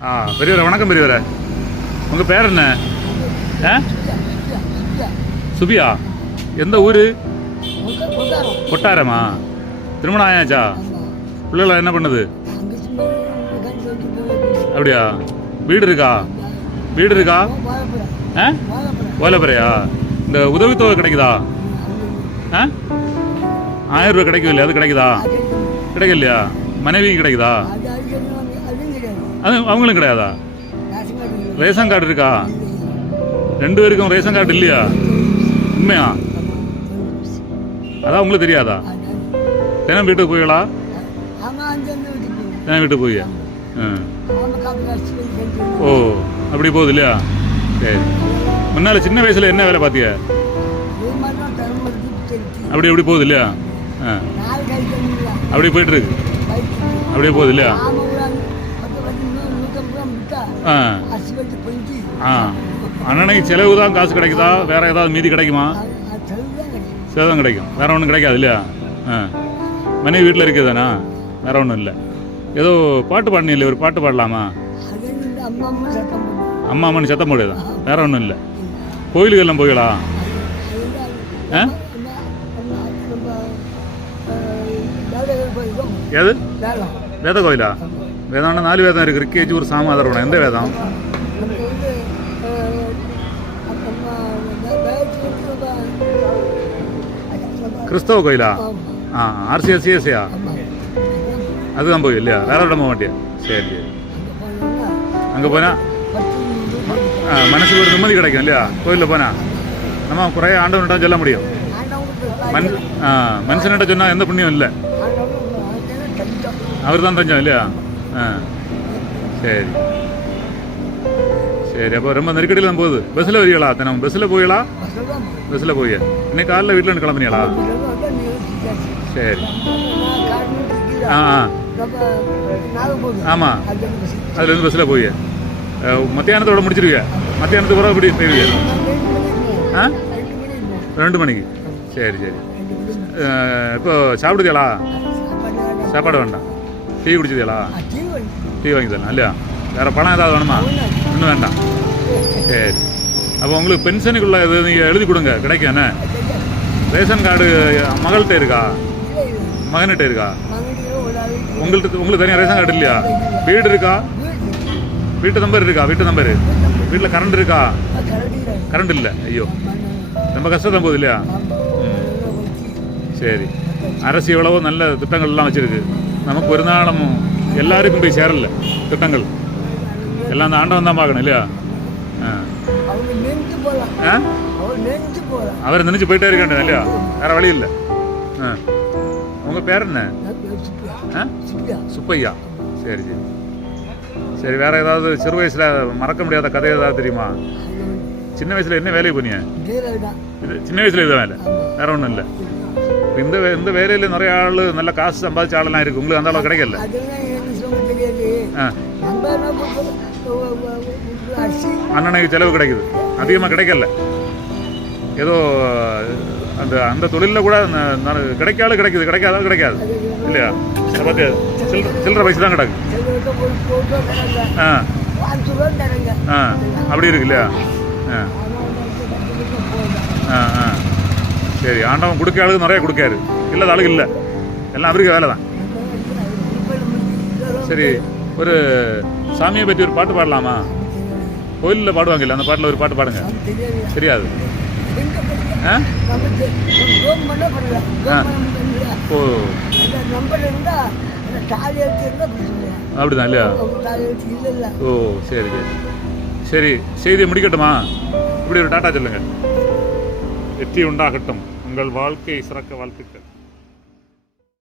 பெரியவரே வணக்கம் பெரியவரே. உங்கள் பேர் என்ன? சுபியா. எந்த ஊர்? கொட்டாரமா? திருமணம் ஆயாச்சா? பிள்ளைலாம் என்ன பண்ணுது? அப்படியா? வீடு இருக்கா? வீடு இருக்கா? ஓலைப்பறையா? இந்த உதவித்தொகை கிடைக்குதா? 1000 ரூபா கிடைக்கவில்லையா? அது கிடைக்குதா? கிடைக்கலையா? மனைவிக்கு கிடைக்குதா? அது அவங்களும் கிடையாதா? ரேஷன் கார்டு இருக்கா? 2 பேருக்கும் ரேஷன் கார்டு இல்லையா? உண்மையா? அதான் உங்களுக்கு தெரியாதா? தினம் வீட்டுக்கு போய்களா? தினம் வீட்டுக்கு போய் ஓ அப்படி போகுது இல்லையா? சரி. முன்னால் சின்ன வயசில் என்ன வேலை பார்த்திய? அப்படி எப்படி போகுது இல்லையா? அப்படி போயிட்டுருக்கு. அப்படியே போகுது இல்லையா? அண்ணனைக்கு செலவு தான் காசு கிடைக்குதா? வேற ஏதாவது மீதி கிடைக்குமா? செலவு கிடைக்கும், வேற ஒன்றும் கிடைக்காது இல்லையா? மனைவி வீட்டில் இருக்குதானா? வேற ஒன்றும் இல்லை. ஏதோ பாட்டு பாடினீங்க இல்லை? ஒரு பாட்டு பாடலாமா? அம்மா அம்மனு சத்தம் போடுதான், வேற ஒன்றும் இல்லை. கோயிலுக்கெல்லாம் போய்களா? ஏது வேத கோயிலா? வேதம்னா 4 வேதம் இருக்கு. ரிக்கேஜூர் சாம அதர்வணம். எந்த வேதம்? கிறிஸ்தவ கோயிலா? ஆர்சிஎஸ்சிஎஸ்சியா? அதுதான் போய் இல்லையா? வேற இடம் போக மாட்டியா? சரி சரி. அங்கே போனா மனசுக்கு ஒரு நிம்மதி கிடைக்கும் இல்லையா? கோயிலில் போனா நம்ம குறைய ஆண்டவன்கிட்ட சொல்ல முடியும். மனுஷன்கிட்ட சொன்னால் எந்த புண்ணியம் இல்லை. அவர் தான் தஞ்சம் இல்லையா? சரி சரி. அப்போ ரொம்ப நெருக்கடியில் தான் போகுது. பஸ்ஸில் வரீங்களா? தினம் பஸ்ஸில் போயிங்களா? பஸ்ஸில் போய் இன்னைக்கு காலையில் வீட்டில் இருந்து கிளம்புனீங்களா? சரி. ஆமாம், அதுலேருந்து பஸ்ஸில் போய் மத்தியானத்தோட முடிச்சிருவியா? மத்தியானத்துக்கு பிறகு எப்படி போய்வியா? 2 மணிக்கு. சரி சரி. இப்போ சாப்பிடுதீங்களா? சாப்பாடு வேண்டாம். டீ குடிச்சதீங்களா? டீ வாங்கி தரலாம் இல்லையா? வேறு பணம் ஏதாவது வேணுமா? ஒன்றும் வேண்டாம். சரி. அப்போ உங்களுக்கு பென்ஷனுக்குள்ள இது நீங்கள் எழுதி கொடுங்க, கிடைக்கும் என்ன? ரேஷன் கார்டு மகள்கிட்ட இருக்கா? மகன்கிட்ட இருக்கா? உங்களுக்கு தனியாக ரேஷன் கார்டு இல்லையா? வீடு இருக்கா? வீட்டு நம்பர் இருக்கா? வீட்டு நம்பரு. வீட்டில் கரண்ட் இருக்கா? கரண்ட் இல்லை. ஐயோ, ரொம்ப கஷ்டம் போகுது இல்லையா? சரி. அரசு எவ்வளவோ நல்ல திட்டங்கள்லாம் வச்சுருக்கு. நமக்கு ஒரு நாளும் எல்லாருக்கும் போய் சேரல திட்டங்கள் எல்லாம். அந்த ஆண்டவன் தான் பார்க்கணும் இல்லையா? அவர் நினைச்சு போயிட்டே இருக்காண்டு இல்லையா? வேற வழி இல்லை. உங்கள் பேர் என்ன? சுப்பையா. சரி சரி சரி. வேற ஏதாவது சிறு வயசுல மறக்க முடியாத கதை ஏதாவது தெரியுமா? சின்ன வயசுல என்ன வேலைக்கு போனீங்க? சின்ன வயசுல இது வேலை, வேற ஒன்றும் இல்லை. இந்த வேலையில் நிறைய ஆள் நல்ல காசு சம்பாதிச்ச ஆளெல்லாம் இருக்கு. உங்களுக்கு அந்த அளவு கிடைக்கல. அண்ணனுக்கு செலவு கிடைக்குது, அதிகமாக கிடைக்கல. ஏதோ அந்த அந்த தொழிலில் கூட கிடைக்காது, கிடைக்குது, கிடைக்காத கிடைக்காது இல்லையா? அதை பற்றி சில்லற பைசா தான் கிடக்கு. அப்படி இருக்கு இல்லையா? சரி. ஆண்டவன் கொடுக்க ஆளுக்கு நிறைய கொடுக்காரு, இல்லாத ஆளுக்கு இல்லை. எல்லாம் அவருக்கு வேலை தான். சரி. ஒரு சாமியை பற்றி ஒரு பாட்டு பாடலாமா? கோயிலில் பாடுவாங்க இல்லை? அந்த பாட்டில் ஒரு பாட்டு பாடுங்க. தெரியாது? ஓ அப்படிதான் இல்லையா? ஓ சரி சரி சரி. செய்தியை முடிக்கட்டுமா? இப்படி ஒரு டாட்டா சொல்லுங்க. வெற்றி உண்டாகட்டும், உங்கள் வாழ்க்கை சிறக்க வாழ்த்துக்கள்.